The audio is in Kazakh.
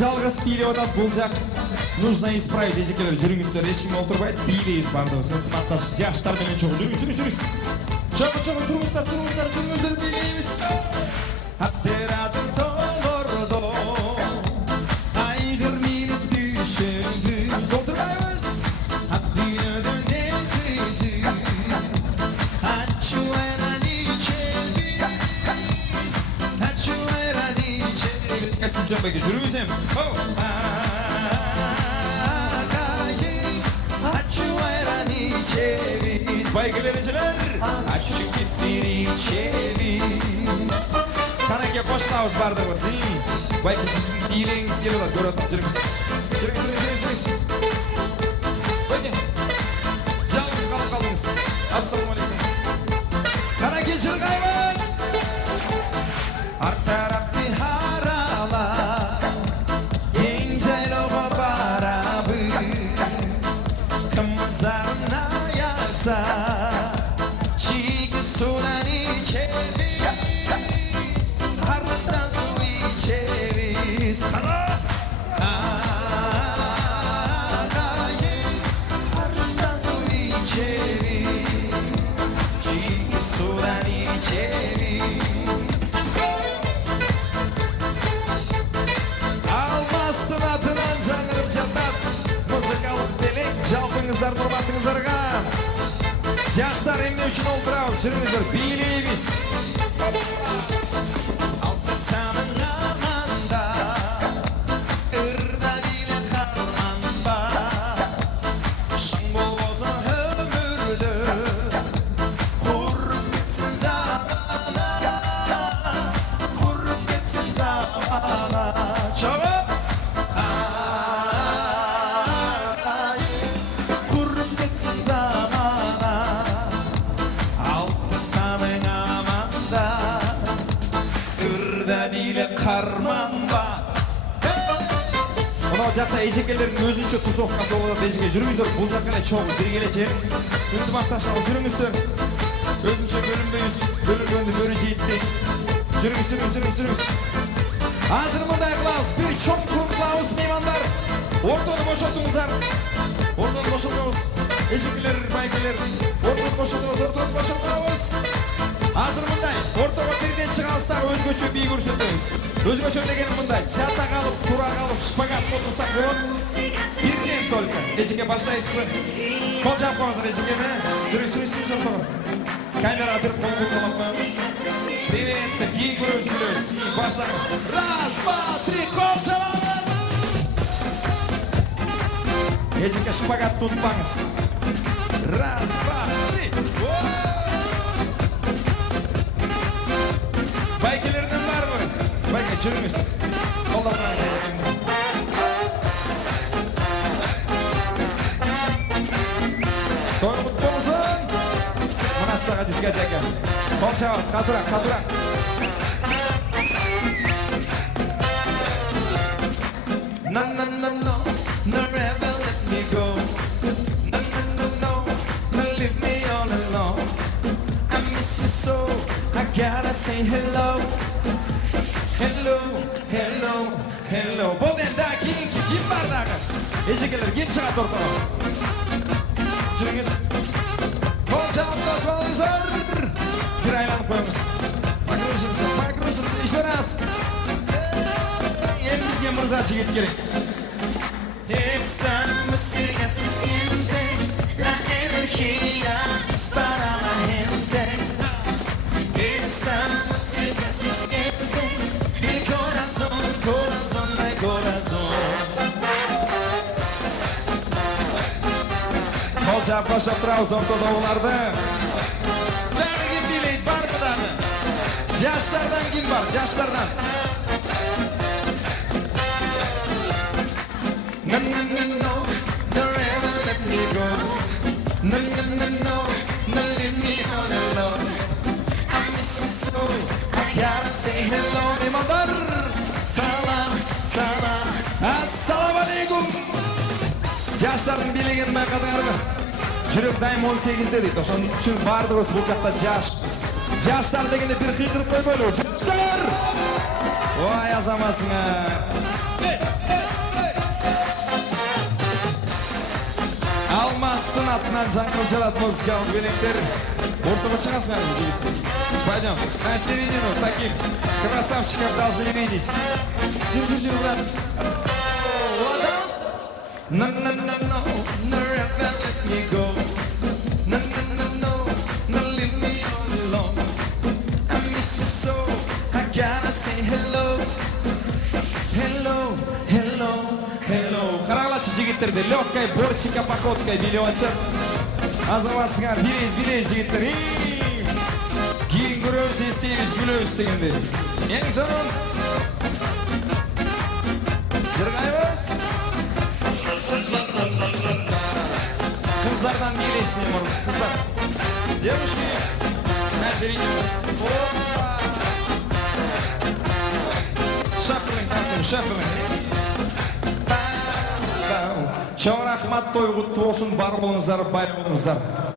жалғыз билеп атады бұл жақ. Нужно исправить ежекелер жүріңіздер, ешкім отырбайды, билейіз барды. Сынтымақташ жаштармен чоғы. Жүріңіз. Чоғы, тұрыңыздар, билейміз. Аттерадың толырды, айғыр мені düşіңіз. Отырмаймыз. Атбүйнөдің нетізі, атшуайраны чебіз, атшуайраны чебіз. Кәсім жамбайға жүріңіз ем. Baygılarıcılar aşık gittiri çeviz. Kanaka boşlavuz bardağız. Baygı sizin iyiliğiniz geliyorlar. Görüyorlar. Жүріңіз. Öyle. Жалғыз қалып қалдыңыз. Ассалаумалейкум. Kanaka жырғаймыз. Ар тарапты харала. Ең жайлауға барабыз. Кымызарына Чигі судан içeriz, Harlıktan su içeriz. Harlıktan su içeriz, Çiğ sudan içeriz. Almastın atынан жаңырып жатат, Музыкалық белек жалпыңыздар тұрматыңыздарға. Жаштар емне үшін олдырауыз, жүріңіздер, билейміз. Алты саның аманда, ұрда дейлі қарман бар. Шың болғызын өмірді, құрып кетсін замана, құрып кетсін замана. Чоғып! Құрып кетсін замана. Қарман ба. Мынау жақта ежекелердің өзінше тусовкасы болады. Ежеке жүріңіздер, бұл жаққа чоғы бергелече. Ынтымақташылық жүріңіздер. Өзінше бөлінбейіз, бөлінгенді бөрі жейітті. Жүріңіз. Азыр мұндай қылауыз, бір чоң қылауыз меймандар. Ортаны бошылдыңыздар. Ежекелер, байгелер, ортаны бошылдыңыз. Азыр мұндай, ортаға бірден шығалыстар өзгөші бей көрсетіңіз. Өзгөші деген мұндай, жата қалып, тура қалып, шпагат отырсақ болады. Бірден только. Ежеке баштайсыз. Қол жап қоңыздар ежекені. Жүріңіз ортаға. Камера бір қол бұлқалап қойыңыз. Приветті, бей көрсетіңіз. Баштаңыз. Раз, два, три, қол жабаңыз. Ежеке шпагатты ұтпаңыз. Раз, два, три. Байгелерден бар ғой. Байге жүріңіз. Қолдамай. Той құт болсын. Мына саға дискотека. Қол шабас, қатырақ. No, never let me go. No, leave me all alone. I miss you so, I gotta say hello. Hello. Бұл енді кім бардағы? Ежекелер, кім шығат ортаға? Жүріңіз. Қол жауаптас болыңыздар. Бір айланып қойыңыз. Покружимся, еще раз. Елімізге мырза жігет керек. Esta música se siente, la energía es para la gente. Esta música se siente, el corazón de corazón. Қол жап баштап тұрауыз ортада оларды. Дағы кем билейді, бар мұдағы? Жаштардан кем бар, жаштардан. No, never let me go. No, leave me all alone. I miss you so, I gotta say hello. Meymanlar, salam. Assalamu alaikum. Yaşların bilegen bayqadыңар ма? Жүрек дайым 18-де дейді. Ошон үшін бардығыз бұл жақта жаштар дегенде бір қиқырып қоймайлы. Жаштар! Ой, азаматсыңар. артынан жаңыл çalады музыкалық белектер. Ортаға шығасыңдар ма, жігіттер? Пойдем. На середину таких красавчиков должны видеть. Жүр, брат. Ладос? No, never let me go. No, leave me all alone. I miss you so, I gotta say hello. Hello. Қарағылашы жігіттерді, легкой борчика походкой билеватшы. Азаматсыңар, билейіз жігіттер. Кейін көрөбіз, естейбіз, күлөбіз дегенде. Ең жонын. Жырғайбыз. Қыздардан билейсіне мұрын, қыздар. Девушки, на середину. Шапылың. Чоң рахмат, той құтты болсын, бар болыңыздар, бай болыңыздар.